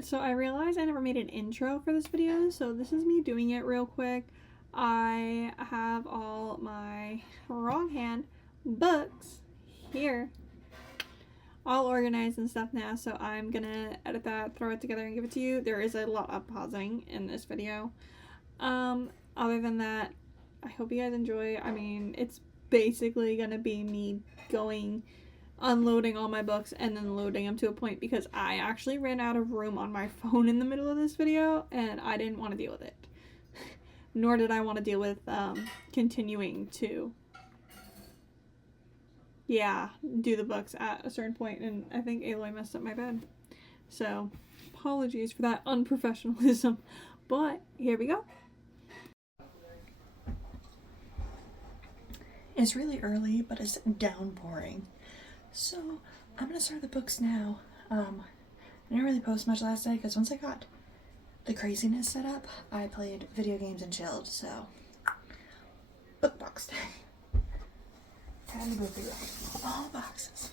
So I realized I never made an intro for this video, so this is me doing it real quick. I have all my wrong hand books here all organized and stuff now, so I'm gonna edit that, throw it together, and give it to you. There is a lot of pausing in this video. Other than that, I hope you guys enjoy. I mean, it's basically gonna be me unloading all my books and then loading them to a point because I actually ran out of room on my phone in the middle of this video and I didn't want to deal with it. Nor did I want to deal with continuing to do the books at a certain point, and I think Aloy messed up my bed. So, apologies for that unprofessionalism, but here we go. It's really early, but it's downpouring. So, I'm gonna start the books now. I didn't really post much last night because once I got the craziness set up, I played video games and chilled, so book box time. Time to go through all the boxes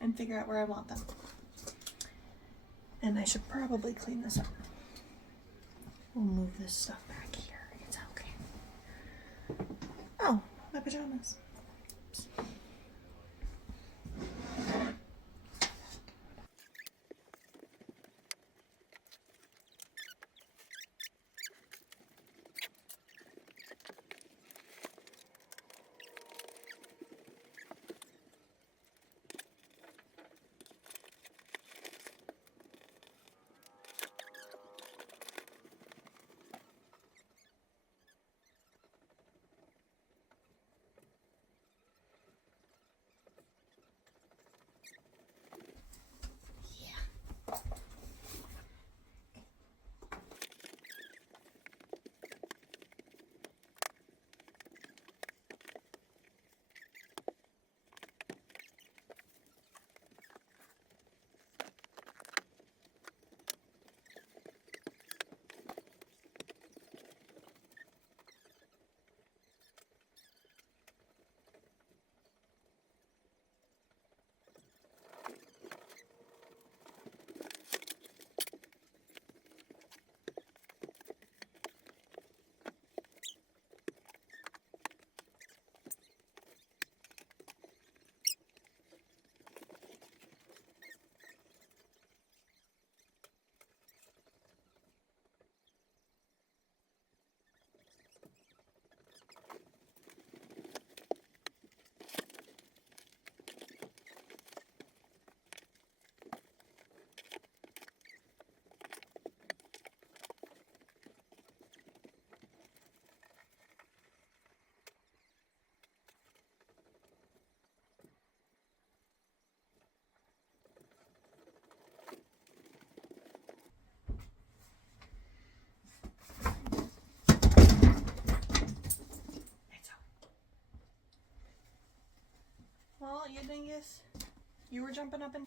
and figure out where I want them. And I should probably clean this up. We'll move this stuff back here. It's okay. Oh, my pajamas. Oops. Well, you dingus, you were jumping up and...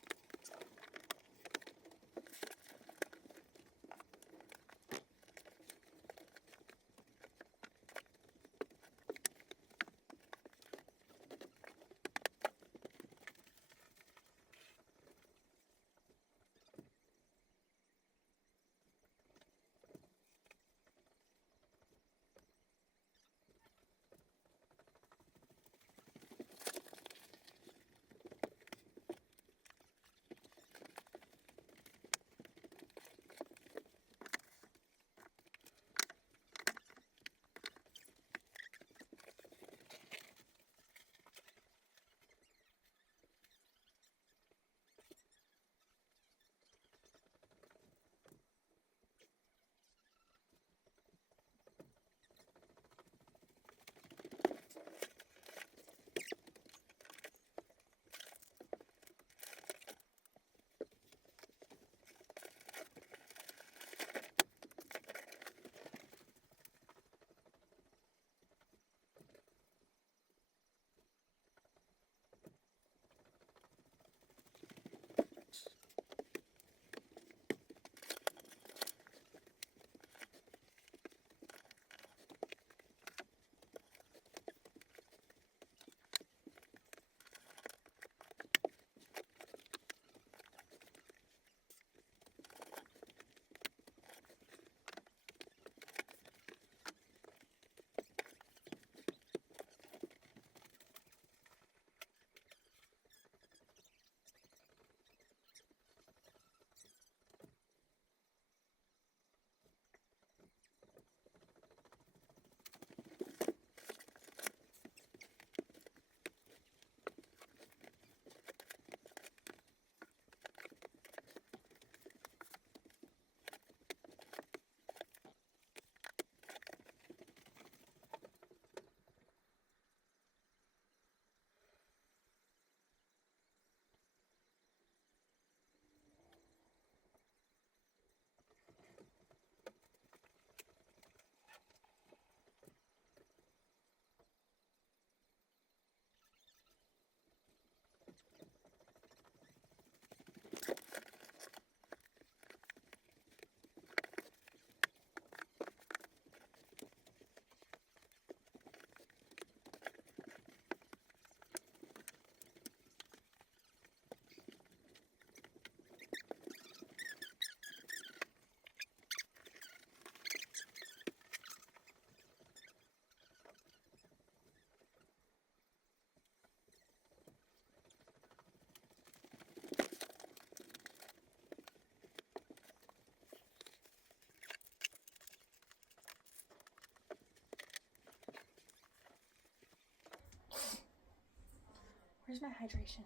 Where's my hydration?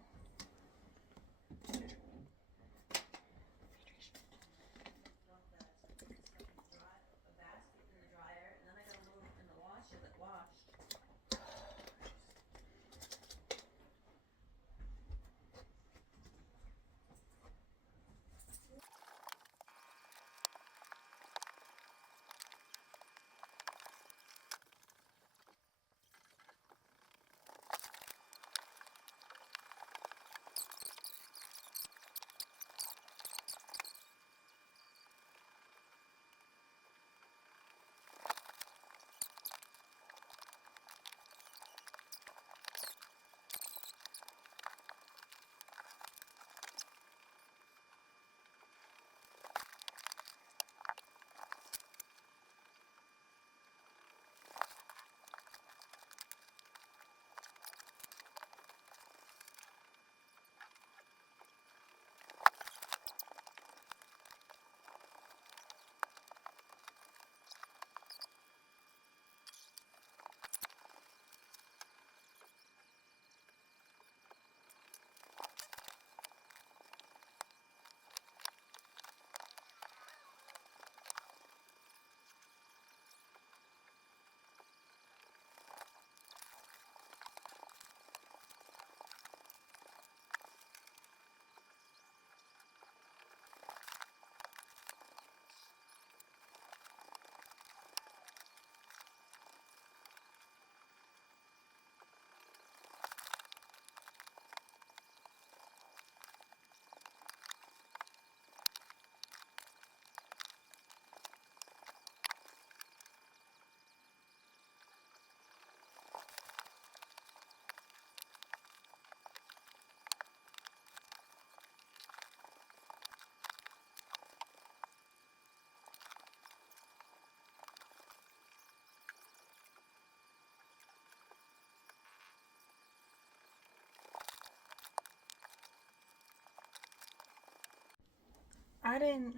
I didn't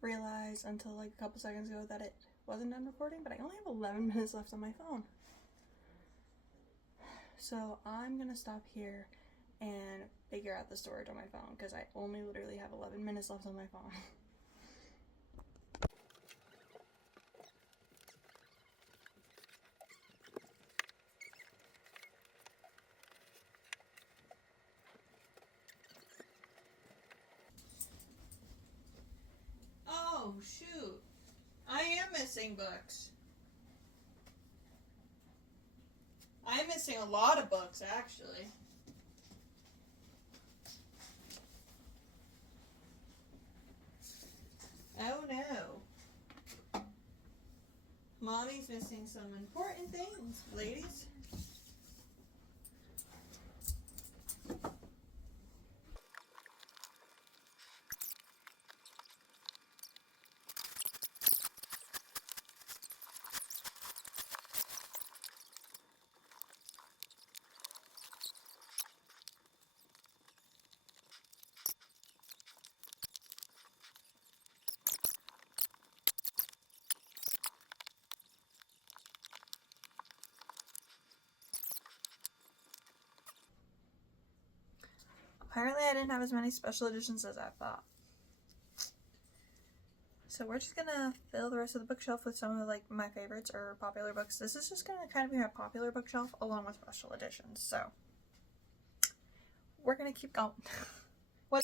realize until like a couple seconds ago that it wasn't done recording, but I only have 11 minutes left on my phone. So I'm gonna stop here and figure out the storage on my phone because I only literally have 11 minutes left on my phone. Oh shoot, I am missing books. I'm missing a lot of books actually. Oh no. Mommy's missing some important things, ladies. Apparently I didn't have as many special editions as I thought. So we're just gonna fill the rest of the bookshelf with some of like my favorites or popular books. This is just gonna kind of be my popular bookshelf along with special editions. So we're gonna keep going. What?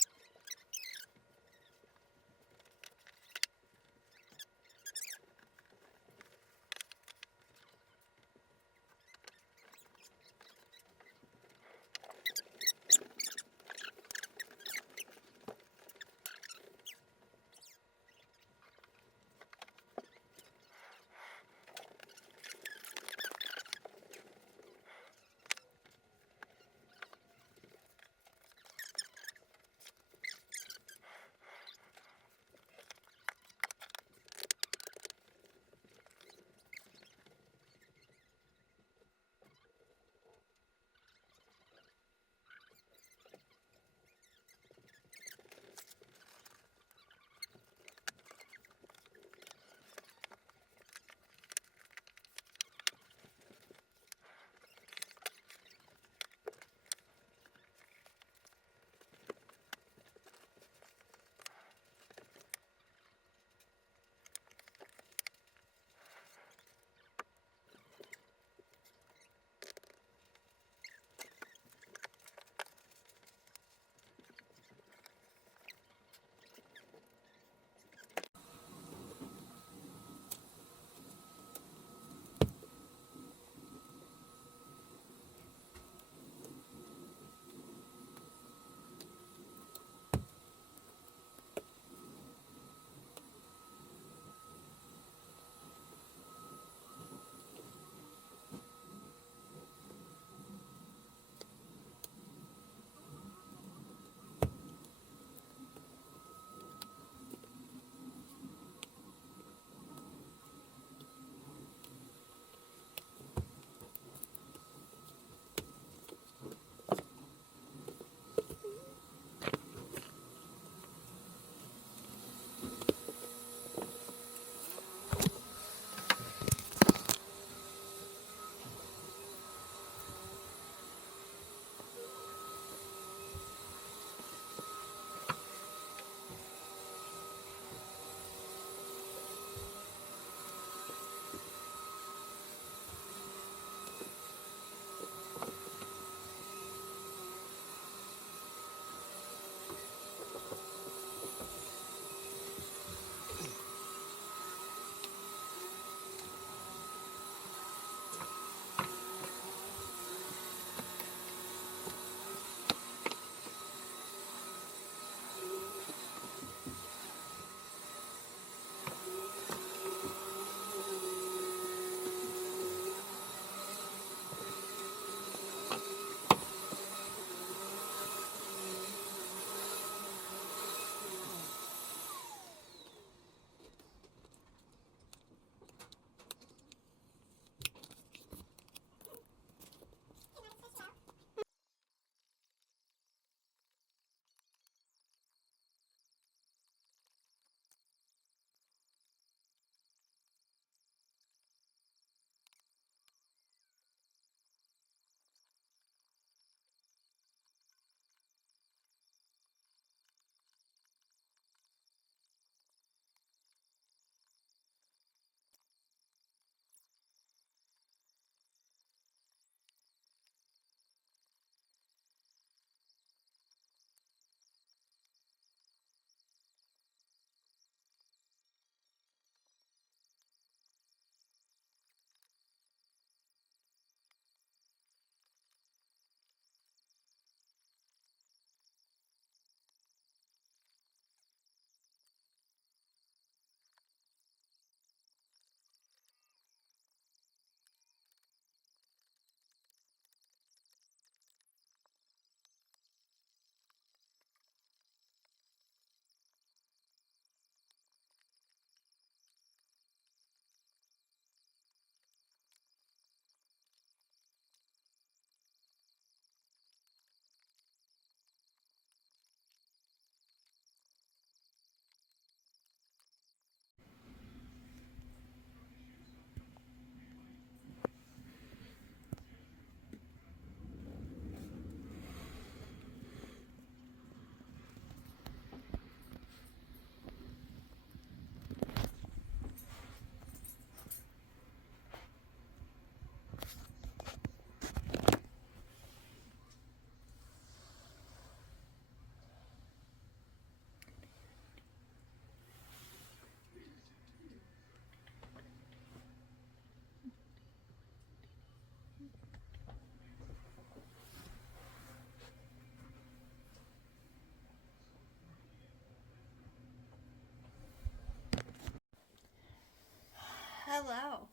Hello.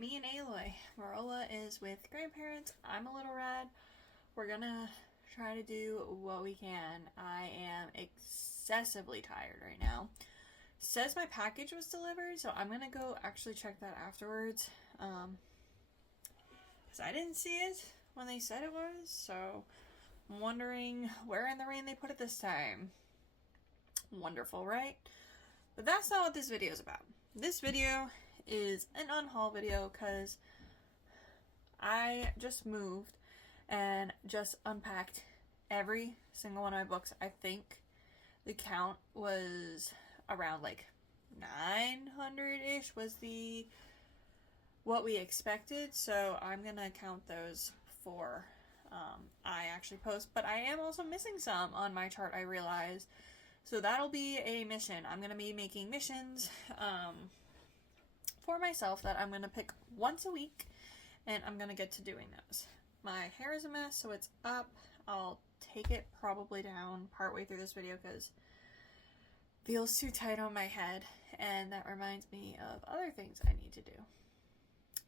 Me and Aloy. Marola is with grandparents. I'm a little rad. We're gonna try to do what we can. I am excessively tired right now. Says my package was delivered, so I'm gonna go actually check that afterwards. Because I didn't see it when they said it was, so I'm wondering where in the rain they put it this time. Wonderful, right? But that's not what this video is about. This video is an unhaul video because I just moved and just unpacked every single one of my books. I think the count was around like 900-ish was what we expected, so I'm gonna count those before I actually post. But I am also missing some on my chart, I realized. So that'll be a mission. I'm going to be making missions for myself that I'm going to pick once a week, and I'm going to get to doing those. My hair is a mess, so it's up. I'll take it probably down partway through this video because it feels too tight on my head, and that reminds me of other things I need to do.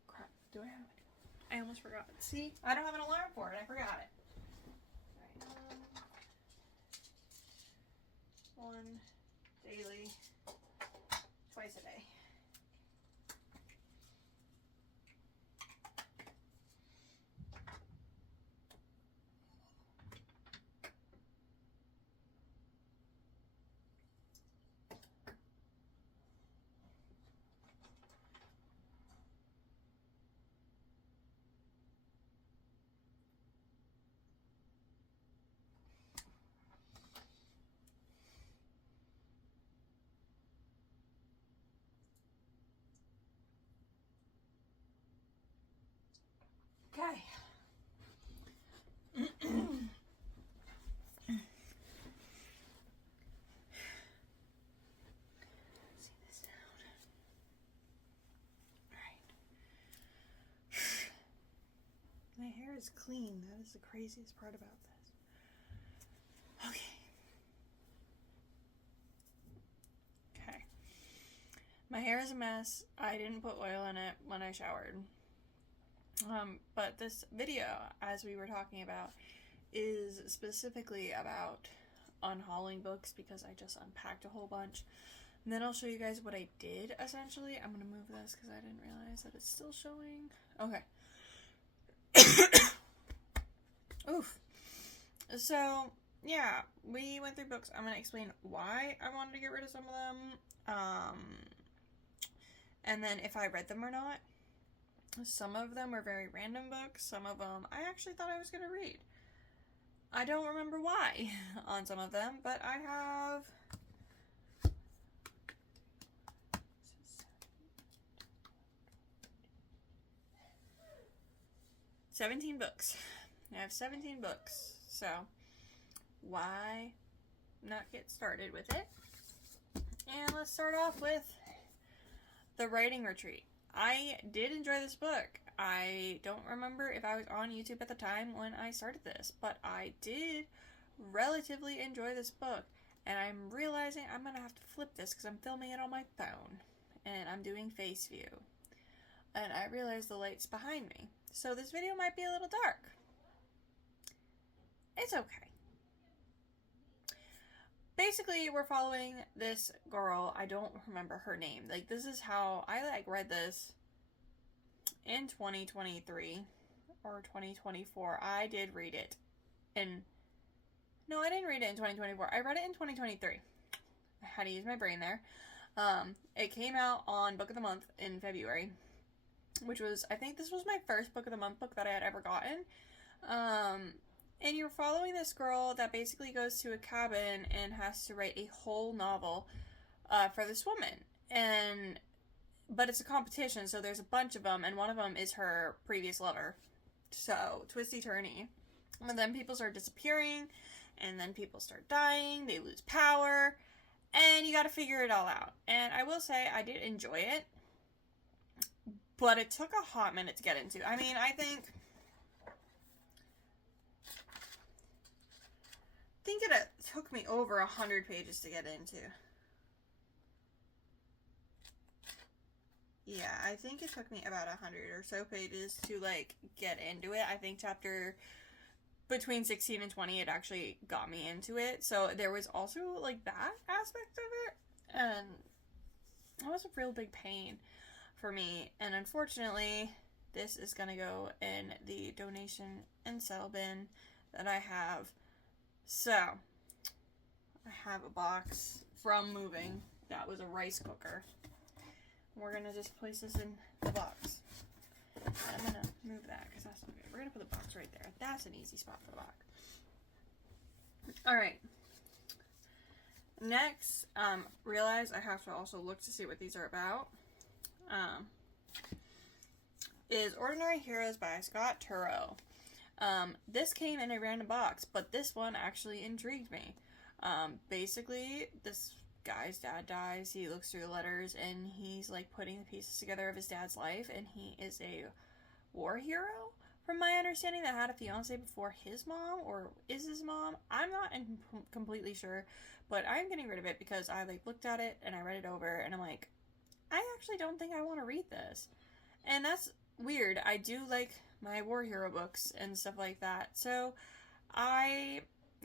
Crap, do I have it? I almost forgot. See? I don't have an alarm for it. I forgot it. One daily, twice a day. Okay. See this down. Alright. My hair is clean. That is the craziest part about this. Okay. My hair is a mess. I didn't put oil in it when I showered. But this video, as we were talking about, is specifically about unhauling books because I just unpacked a whole bunch. And then I'll show you guys what I did, essentially. I'm going to move this because I didn't realize that it's still showing. Okay. Oof. So, yeah, we went through books. I'm going to explain why I wanted to get rid of some of them. And then if I read them or not. Some of them were very random books. Some of them I actually thought I was going to read. I don't remember why on some of them, but I have 17 books. I have 17 books, so why not get started with it? And let's start off with The Writing Retreat. I did enjoy this book. I don't remember if I was on YouTube at the time when I started this, but I did relatively enjoy this book. And I'm realizing I'm going to have to flip this because I'm filming it on my phone. And I'm doing face view. And I realize the light's behind me. So this video might be a little dark. It's okay. Basically, we're following this girl. I don't remember her name. Like, this is how I, read this in 2023 or 2024. I did read it no, I didn't read it in 2024. I read it in 2023. I had to use my brain there. It came out on Book of the Month in February, which was, I think this was my first Book of the Month book that I had ever gotten. And you're following this girl that basically goes to a cabin and has to write a whole novel for this woman. But it's a competition, so there's a bunch of them, and one of them is her previous lover. So, twisty-turny. And then people start disappearing, and then people start dying, they lose power, and you gotta figure it all out. And I will say, I did enjoy it, but it took a hot minute to get into. I mean, I think it took me over 100 pages to get into. yeah, I think it took me about 100 or so pages to, like, get into it. I think chapter between 16 and 20, it actually got me into it. So there was also, like, that aspect of it. And that was a real big pain for me. And unfortunately, this is going to go in the donation and sell bin that I have. So, I have a box from moving. That was a rice cooker. We're going to just place this in the box. I'm going to move that because that's not good. We're going to put the box right there. That's an easy spot for the box. Alright. Next, realize I have to also look to see what these are about. Is Ordinary Heroes by Scott Turow. This came in a random box, but this one actually intrigued me. Basically, this guy's dad dies, he looks through the letters, and he's, like, putting the pieces together of his dad's life, and he is a war hero, from my understanding, that had a fiance before his mom, or is his mom. I'm not completely sure, but I'm getting rid of it because I, like, looked at it, and I read it over, and I'm like, I actually don't think I want to read this. And that's weird. I do like my war hero books and stuff like that, so I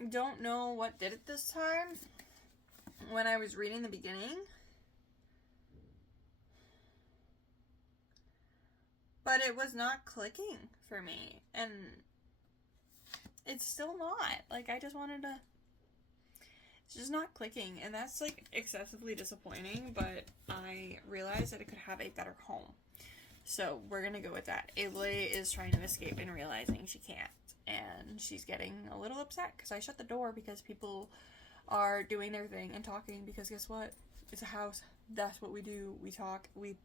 don't know what did it this time. When I was reading the beginning, but it was not clicking for me, and it's still not. Like, I just wanted to, it's just not clicking, and that's, like, excessively disappointing, but I realized that it could have a better home. So we're gonna go with that. Italy is trying to escape and realizing she can't, and she's getting a little upset because I shut the door because people are doing their thing and talking, because guess what? It's a house. That's what we do. We talk. We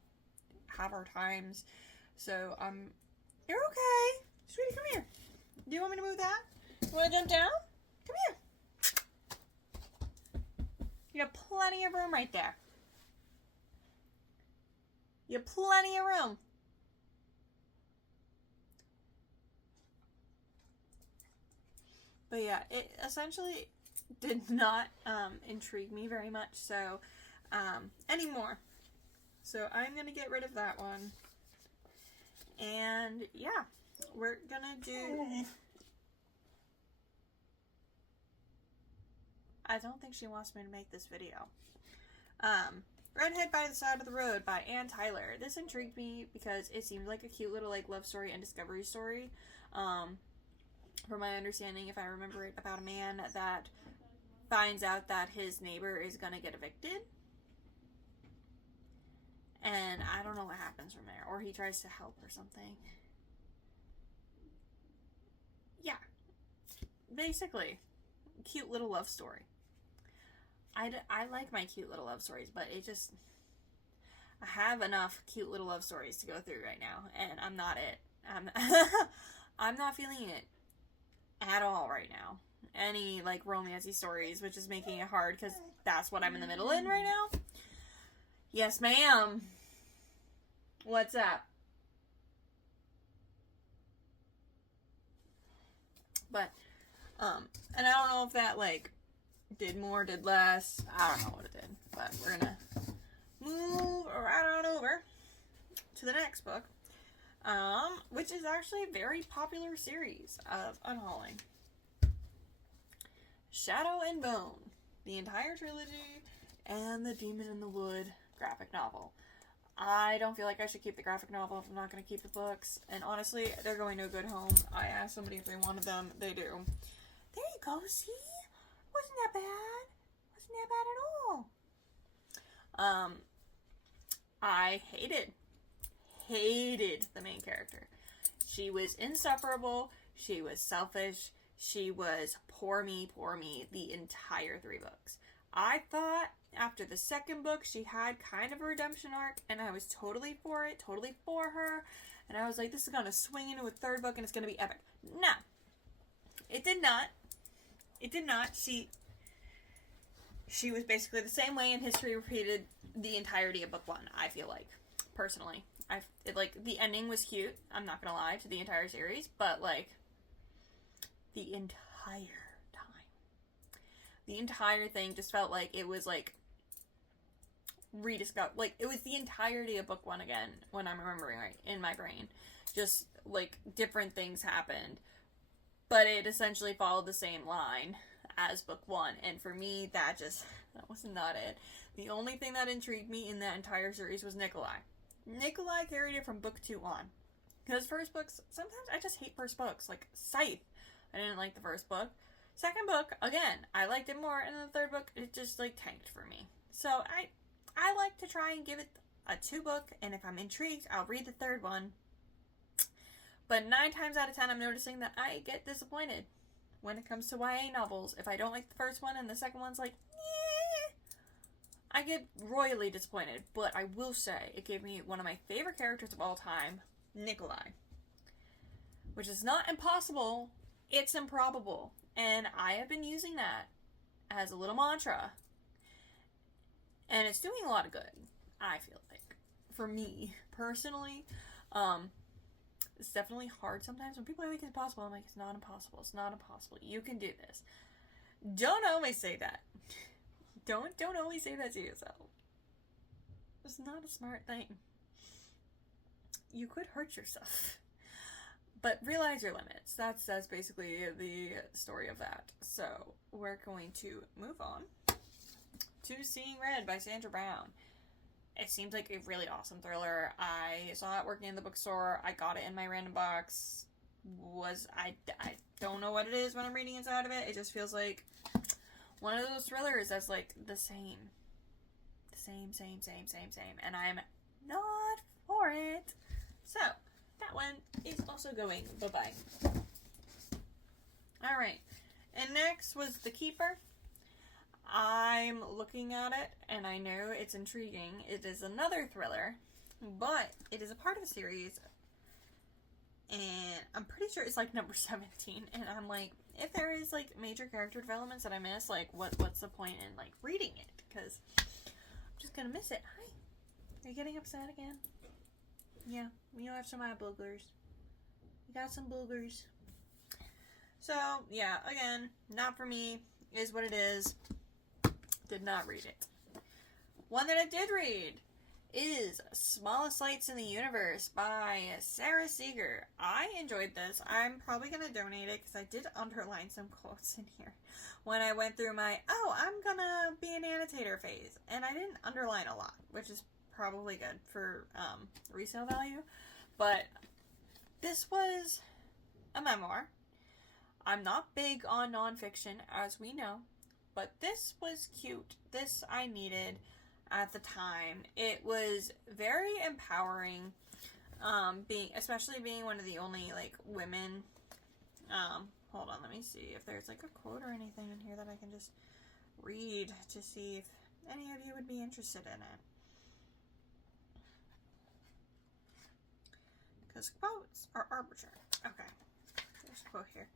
have our times. So, you're okay. Sweetie, come here. Do you want me to move that? You want to jump down? Come here. You have plenty of room right there. You have plenty of room. But yeah, it essentially did not intrigue me very much, so anymore. So I'm gonna get rid of that one. And yeah, we're gonna do, I don't think she wants me to make this video. Redhead by the Side of the Road by Ann Tyler. This intrigued me because it seemed like a cute little, like, love story and discovery story. From my understanding, if I remember it, about a man that finds out that his neighbor is gonna get evicted. And I don't know what happens from there. Or he tries to help or something. Yeah. Basically, cute little love story. I like my cute little love stories, but it just, I have enough cute little love stories to go through right now, and I'm not it. I'm not feeling it at all right now. Any, like, romancy stories, which is making it hard because that's what I'm in the middle in right now. Yes, ma'am. What's up? But, and I don't know if that, like, did more, did less. I don't know what it did. But we're gonna move right on over to the next book. Which is actually a very popular series of unhauling. Shadow and Bone, the entire trilogy, and the Demon in the Wood graphic novel. I don't feel like I should keep the graphic novel if I'm not going to keep the books. And honestly, they're going to a good home. I asked somebody if they wanted them. They do. There you go, see? Wasn't that bad? Wasn't that bad at all. I hated the main character. She was insufferable. She was selfish. She was poor me the entire 3 books. I thought after the second book she had kind of a redemption arc, and I was totally for it, totally for her, and I was like, this is going to swing into a 3rd book and it's going to be epic. No. It did not. It did not. She was basically the same way, and history repeated the entirety of book 1, I feel like, personally. Like, the ending was cute, I'm not going to lie, to the entire series, but, like, the entire time. The entire thing just felt like it was, like, rediscover, like, it was the entirety of book one again, when I'm remembering right, in my brain. Just, like, different things happened. But it essentially followed the same line as book one. And for me, that was not it. The only thing that intrigued me in that entire series was Nikolai. Nikolai carried it from book two on. Because first books, sometimes I just hate first books. Like, Scythe, I didn't like the first book. Second book, again, I liked it more. And then the third book, it just, like, tanked for me. So, I like to try and give it a 2-book, and if I'm intrigued, I'll read the third one. But 9 times out of 10, I'm noticing that I get disappointed when it comes to YA novels. If I don't like the first one and the second one's like, eh, I get royally disappointed. But I will say, it gave me one of my favorite characters of all time, Nikolai. Which is not impossible, it's improbable. And I have been using that as a little mantra. And it's doing a lot of good, I feel like. For me, personally, it's definitely hard sometimes when people are like, it's impossible. I'm like, it's not impossible. It's not impossible. You can do this. Don't always say that. Don't always say that to yourself. It's not a smart thing. You could hurt yourself. But realize your limits. That's basically the story of that. So, we're going to move on to Seeing Red by Sandra Brown. It seems like a really awesome thriller. I saw it working in the bookstore. I got it in my random box. I don't know what it is when I'm reading inside of it. It just feels like one of those thrillers that's like the same. And I'm not for it. So, that one is also going bye-bye. Alright. And next was The Keeper. I'm looking at it, and I know it's intriguing. It is another thriller, but it is a part of a series, and I'm pretty sure it's like number 17, and I'm like, if there is like major character developments that I miss, like what's the point in like reading it? Because I'm just gonna miss it. Hi. Are you getting upset again? Yeah, you have some eye boogers. You got some boogers. So, yeah, again, not for me, is what it is. Did not read it. One that I did read is Smallest Lights in the Universe by Sarah Seeger. I enjoyed this. I'm probably going to donate it because I did underline some quotes in here when I went through my, I'm going to be an annotator phase. And I didn't underline a lot, which is probably good for resale value. But this was a memoir. I'm not big on nonfiction, as we know. But this was cute. This I needed at the time. It was very empowering, especially being one of the only, like, women. Hold on, let me see if there's, like, a quote or anything in here that I can just read to see if any of you would be interested in it. Because quotes are arbitrary. Okay, there's a quote here.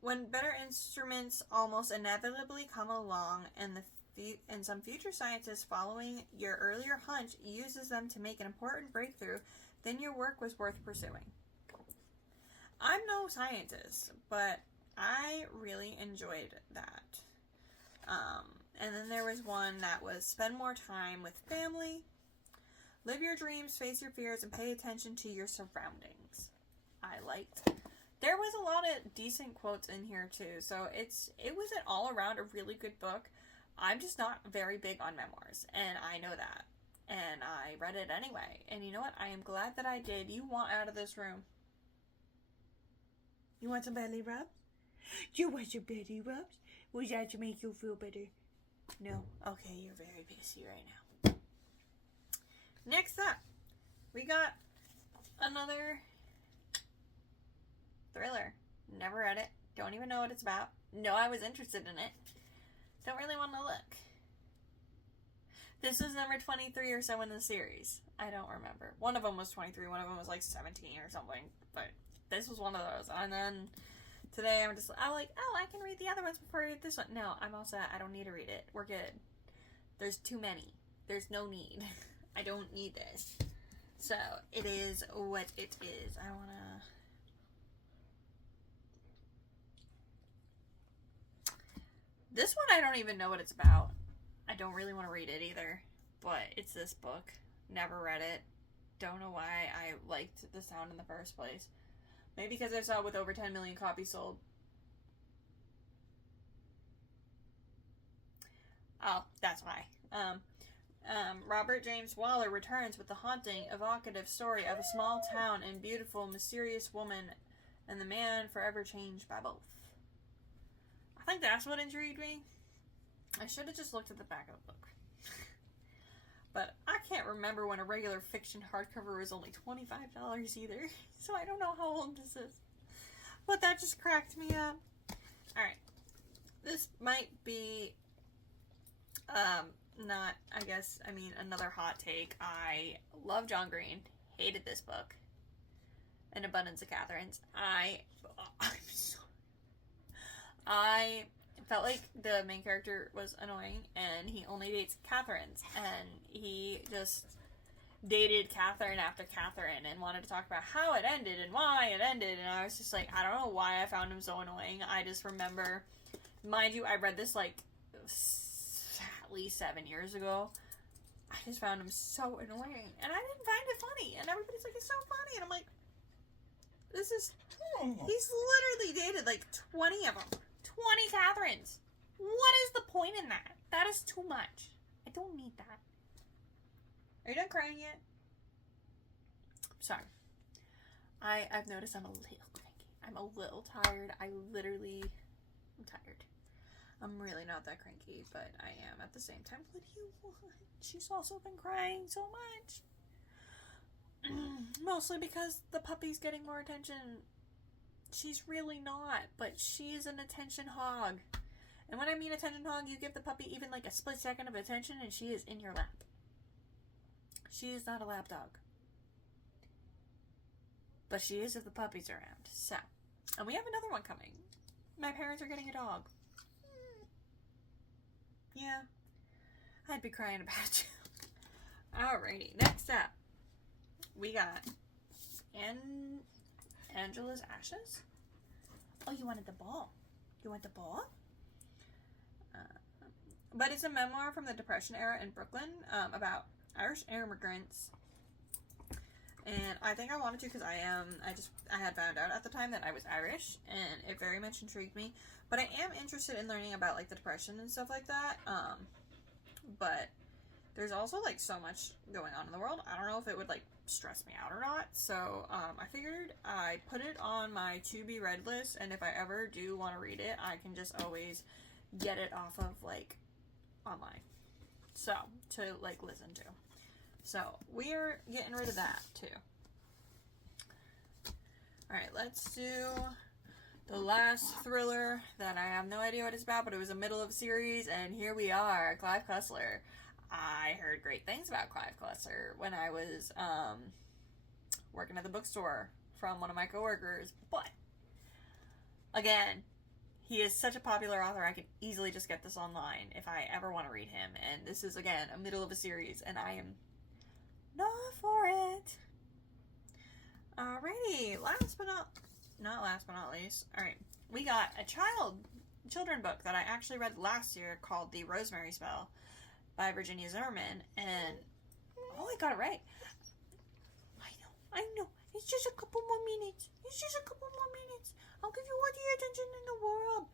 When better instruments almost inevitably come along and some future scientist following your earlier hunch uses them to make an important breakthrough, then your work was worth pursuing. I'm no scientist, but I really enjoyed that. And then there was one that was spend more time with family, live your dreams, face your fears, and pay attention to your surroundings. I liked There was a lot of decent quotes in here too, so it was an all around a really good book. I'm just not very big on memoirs, and I know that. And I read it anyway. And you know what? I am glad that I did. You want out of this room. You want some belly rubs? You want some belly rubs? Was that to make you feel better? No? Okay, you're very pissy right now. Next up, we got another thriller. Never read it. Don't even know what it's about. Know I was interested in it. Don't really want to look. This was number 23 or so in the series. I don't remember. One of them was 23. One of them was like 17 or something. But this was one of those. And then today I'm like, I can read the other ones before I read this one. No, I'm all set. I don't need to read it. We're good. There's too many. There's no need. I don't need this. So, it is what it is. I want to... This one I don't even know what it's about. I don't really want to read it either. but it's this book. Never read it. Don't know why I liked the sound in the first place. Maybe because I saw it with over 10 million copies sold. Oh, that's why. Robert James Waller returns with the haunting, evocative story of a small town and beautiful, mysterious woman and the man forever changed by both. I think that's what intrigued me. I should have just looked at the back of the book. But I can't remember when a regular fiction hardcover was only $25 either. So I don't know how old this is. But that just cracked me up. Alright. This might be not, another hot take. I love John Green. Hated this book. An Abundance of Catherines. I felt like the main character was annoying, and he only dates Catherines, and he just dated Catherine after Catherine and wanted to talk about how it ended and why it ended, and I was just like, I don't know why I found him so annoying. I just remember, mind you, I read this like at least 7 years ago. I just found him so annoying, and I didn't find it funny, and everybody's like, it's so funny, and I'm like, he's literally dated like 20 of them. 20 Catherines. What is the point in that? That is too much. I don't need that. Are you done crying yet? Sorry. I've noticed I'm a little cranky. I'm a little tired. I'm tired. I'm really not that cranky, but I am at the same time. What do you want? She's also been crying so much. Mostly because the puppy's getting more attention. She's really not, but she's an attention hog. And when I mean attention hog, you give the puppy even like a split second of attention and she is in your lap. She is not a lap dog. But she is if the puppy's around. So, and we have another one coming. My parents are getting a dog. Yeah. I'd be crying about it too. Alrighty, next up. We got Angela's Ashes? Oh, you wanted the ball. You want the ball? But it's a memoir from the Depression era in Brooklyn about Irish immigrants. And I think I wanted to because I had found out at the time that I was Irish, and it very much intrigued me. But I am interested in learning about like the Depression and stuff like that. But there's also like so much going on in the world. I don't know if it would like stress me out or not. So I figured I put it on my to be read list, and if I ever do want to read it, I can just always get it off of like online. So to like listen to. So we're getting rid of that too. Alright, let's do the last thriller that I have no idea what it's about, but it was the middle of a series, and here we are, Clive Cussler. I heard great things about Clive Cussler when I was working at the bookstore from one of my coworkers, but again, he is such a popular author, I can easily just get this online if I ever want to read him, and this is, again, a middle of a series, and I am not for it. Alrighty, last but not least, alright, we got a children book that I actually read last year called The Rosemary Spell by Virginia Zimmerman, and oh, I got it right. I know. It's just a couple more minutes. I'll give you all the attention in the world.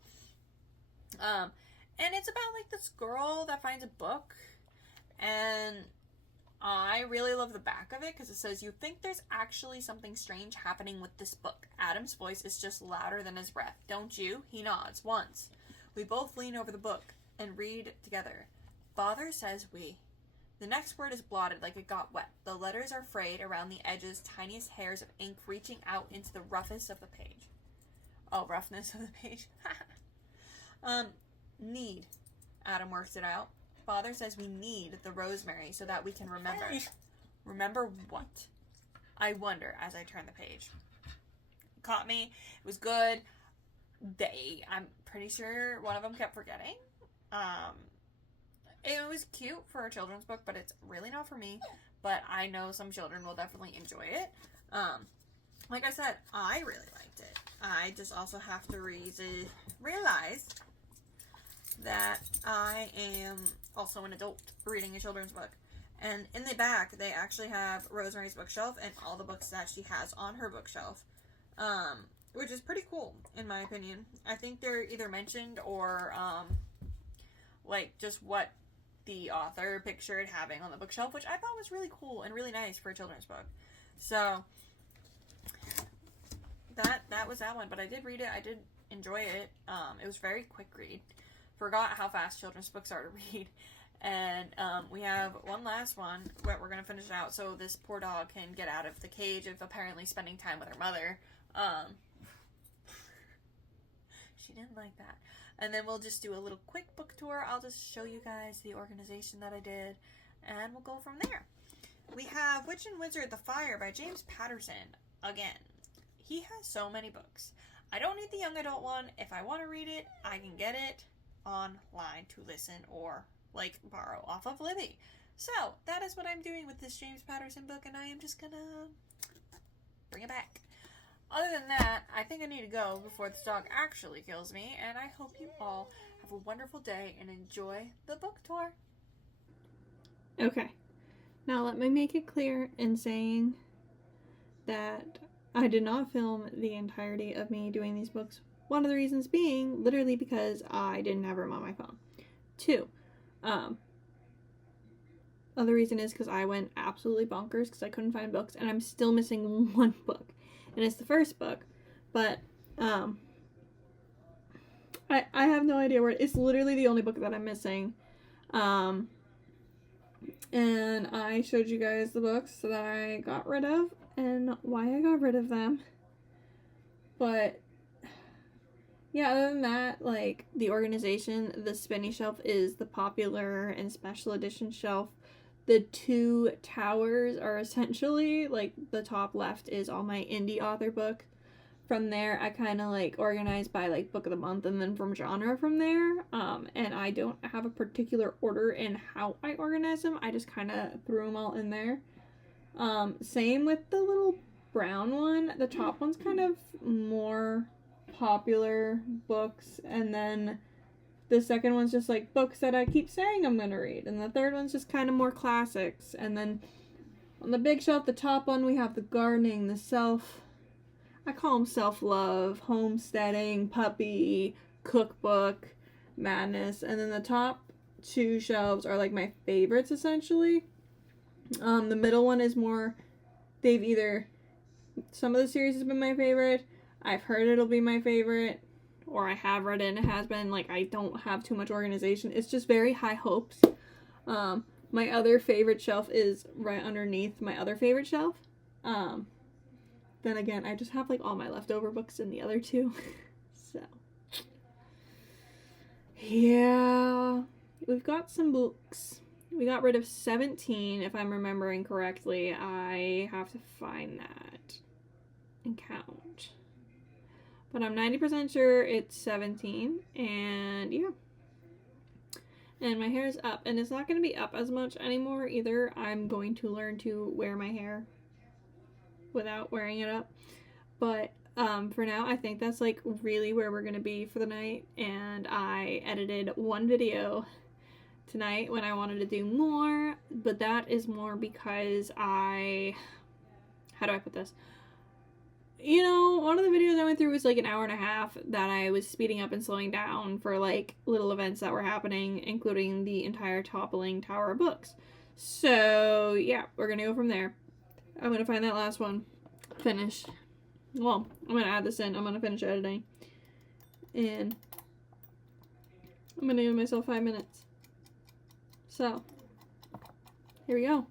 And it's about like this girl that finds a book, and I really love the back of it because it says, "You think there's actually something strange happening with this book. Adam's voice is just louder than his breath. Don't you?" He nods once. We both lean over the book and read together. Father says we. The next word is blotted like it got wet. The letters are frayed around the edges, tiniest hairs of ink reaching out into the roughest of the page. Oh, roughness of the page. Need. Adam works it out. Father says we need the rosemary so that we can remember. Remember what? I wonder as I turn the page. Caught me. It was good. I'm pretty sure one of them kept forgetting. It was cute for a children's book, but it's really not for me. But I know some children will definitely enjoy it. Like I said, I really liked it. I just also have to realize that I am also an adult reading a children's book. And in the back, they actually have Rosemary's bookshelf and all the books that she has on her bookshelf, which is pretty cool, in my opinion. I think they're either mentioned or, like, just what the author pictured having on the bookshelf, which I thought was really cool and really nice for a children's book. So, that was that one, but I did read it. I did enjoy it. It was a very quick read. Forgot how fast children's books are to read. And we have one last one, but we're going to finish it out so this poor dog can get out of the cage of apparently spending time with her mother. She didn't like that. And then we'll just do a little quick book tour. I'll just show you guys the organization that I did, and we'll go from there. We have Witch and Wizard: The Fire by James Patterson. Again, he has so many books. I don't need the young adult one. If I want to read it, I can get it online to listen or like borrow off of Libby. So that is what I'm doing with this James Patterson book, and I am just gonna bring it back. Other than that, I think I need to go before this dog actually kills me, and I hope you all have a wonderful day and enjoy the book tour. Okay, now let me make it clear in saying that I did not film the entirety of me doing these books. One of the reasons being literally because I didn't have room on my phone. 2, other reason is because I went absolutely bonkers because I couldn't find books, and I'm still missing one book, and it's the first book, but I have no idea where it's literally the only book that I'm missing. And I showed you guys the books that I got rid of and why I got rid of them. But yeah, other than that, like the organization, the spinny shelf is the popular and special edition shelf. The 2 towers are essentially, like, the top left is all my indie author book. From there, I kind of, like, organize by, like, book of the month and then from genre from there. And I don't have a particular order in how I organize them. I just kind of threw them all in there. Same with the little brown one. The top one's kind of more popular books, and then the second one's just like books that I keep saying I'm gonna read, and the third one's just kind of more classics. And then on the big shelf, the top one, we have the gardening, the I call them self-love, homesteading, puppy, cookbook, madness. And then the top 2 shelves are like my favorites essentially. The middle one is more, some of the series has been my favorite, I've heard it'll be my favorite, or I have read it and it has been. Like, I don't have too much organization. It's just very high hopes. My other favorite shelf is right underneath my other favorite shelf. Then again, I just have like all my leftover books in the other 2. So, yeah, we've got some books. We got rid of 17, if I'm remembering correctly. I have to find that and count. But I'm 90% sure it's 17, and yeah. And my hair is up, and it's not going to be up as much anymore either. I'm going to learn to wear my hair without wearing it up. But for now, I think that's like really where we're going to be for the night. And I edited one video tonight when I wanted to do more, but that is more because how do I put this? You know, one of the videos I went through was like an hour and a half that I was speeding up and slowing down for like little events that were happening, including the entire toppling tower of books. So yeah, we're gonna go from there. I'm gonna find that last one, finish. Well, I'm gonna add this in. I'm gonna finish editing, and I'm gonna give myself 5 minutes. So here we go.